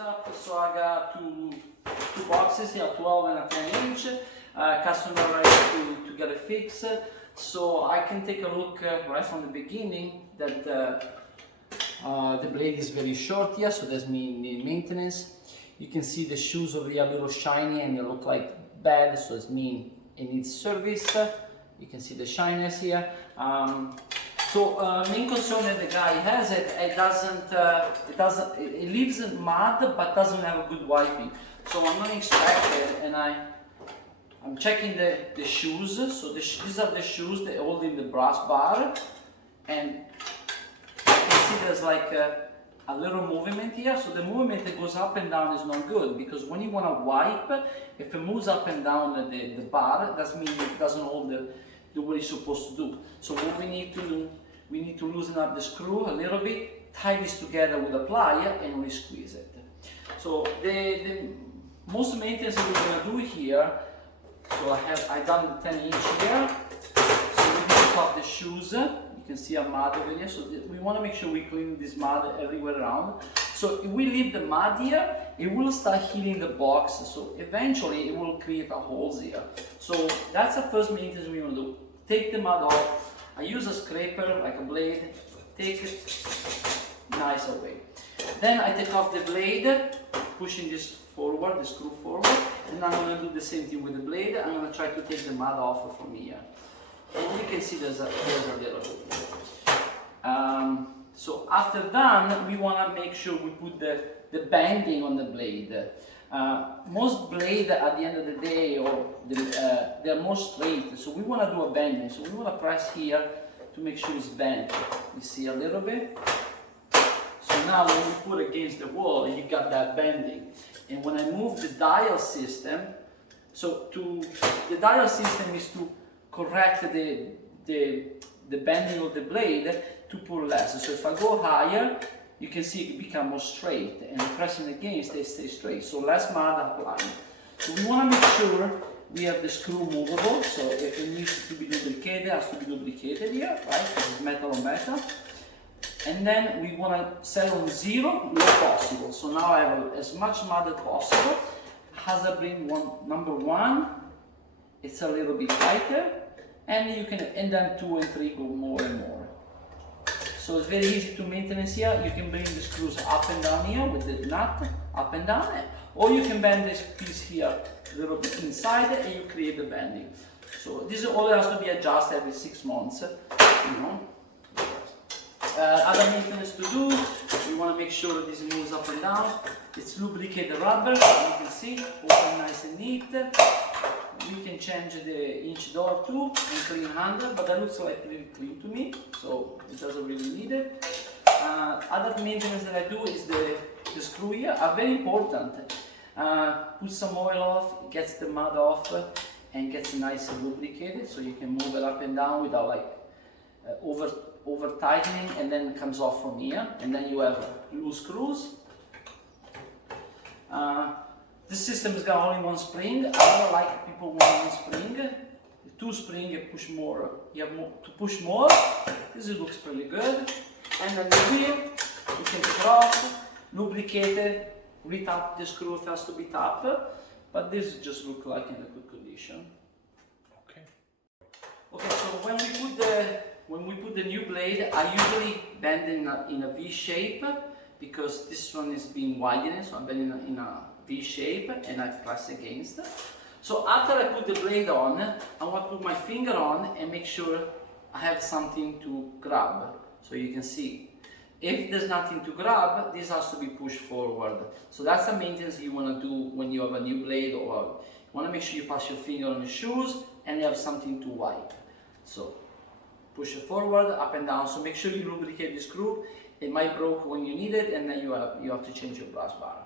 setup. So I got two boxes here, 12 and a 10 inch. Customer ready to get it fixed. So I can take a look right from the beginning that the blade is very short here, so that means maintenance. You can see the shoes over here a little shiny and they look like bad, so it means it needs service. You can see the shyness here. Main concern that the guy has it leaves in mud but doesn't have a good wiping. So I'm going to inspect it and I'm checking the shoes. So these are the shoes that hold in the brass bar, and you can see there's like a little movement here. So the movement that goes up and down is not good, because when you want to wipe, if it moves up and down the bar, that means it doesn't hold the what it's supposed to do. So what we need to loosen up the screw a little bit, tie this together with a plier and re-squeeze it. So the most maintenance that we're going to do here, so I done the 10 inch here. So we need to take off the shoes. You can see a mud over here. So we want to make sure we clean this mud everywhere around. So if we leave the mud here, it will start heating the box. So eventually it will create a holes here. So that's the first maintenance we want to do. Take the mud off. I use a scraper, like a blade, take it nice away. Then I take off the blade, pushing this forward, the screw forward, and I'm going to do the same thing with the blade. I'm going to try to take the mud off from here. And you can see there's a little bit. So after done, we want to make sure we put the bending on the blade. Most blades at the end of the day, they're more straight, so we want to do a bending. So we want to press here to make sure it's bent. You see a little bit. So now when you put against the wall, you got that bending. And when I move the dial system, the dial system is to correct the bending of the blade to pull less. So if I go higher, you can see it become more straight, and pressing against it stays straight. So less mud applying. So we want to make sure we have the screw movable. So if it needs to be lubricated, it has to be lubricated here, right? Because it's metal on metal. And then we want to set on 0, low possible. So now I have as much mud as possible. As I bring number 1, it's a little bit tighter, and then 2 and 3 go more and more. So it's very easy to maintenance here. You can bring the screws up and down here with the nut, up and down, or you can bend this piece here a little bit inside and you create the bending. So this all has to be adjusted every 6 months, you know. Other maintenance to do, we want to make sure that this moves up and down. It's lubricate the rubber, as you can see, open nice and neat. We can change the inch door too and clean handle, but that looks like really clean to me, so it doesn't really need it. Other maintenance that I do is the screw here are very important. Put some oil off, gets the mud off, and gets nice and lubricated, so you can move it up and down without like over tightening, and then it comes off from here, and then you have loose screws. This system has got only one spring. I don't like people with one spring. The 2 spring, you push more. You have more to push more. This looks pretty good. And then the wheel, you can take it off, lubricate it, retap the screw if it has to be tapped. But this just looks like in a good condition. Okay. Okay, so when we put the new blade, I usually bend in a V shape, because this one is being widened, so I'm bending in a V shape and I press against. So after I put the blade on, I want to put my finger on and make sure I have something to grab. So you can see, if there's nothing to grab, this has to be pushed forward. So that's the maintenance you want to do when you have a new blade, or you want to make sure you pass your finger on the shoes and you have something to wipe. So push it forward, up and down. So make sure you lubricate the screw. It might break when you need it, and then you have to change your brass bar.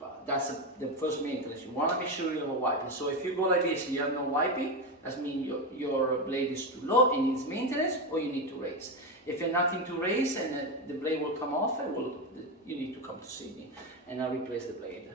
But that's the first maintenance. You want to make sure you have a wiping. So if you go like this and you have no wiping, that means your blade is too low and needs maintenance, or you need to raise. If you have nothing to raise and the blade will come off, you need to come to see me, and I'll replace the blade.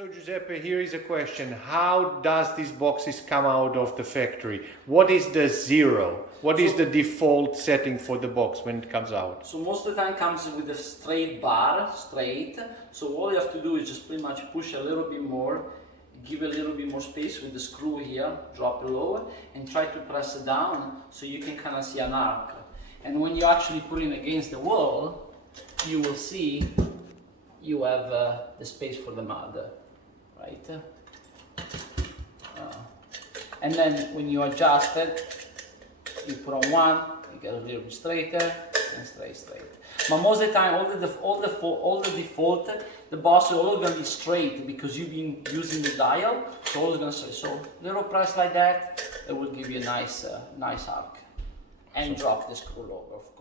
So Giuseppe, here is a question. How does these boxes come out of the factory? What is the zero? What is the default setting for the box when it comes out? So most of the time it comes with a straight bar, straight. So all you have to do is just pretty much push a little bit more, give a little bit more space with the screw here, drop it lower, and try to press it down so you can kind of see an arc. And when you actually put it against the wall, you will see you have the space for the mud, right? And then when you adjust it, you put on one, you get a little bit straighter and straight. But most of the time, all the default, the boss is always going to be straight because you've been using the dial. So always going to say, so little press like that, it will give you a nice arc. And drop the screw lower, of course.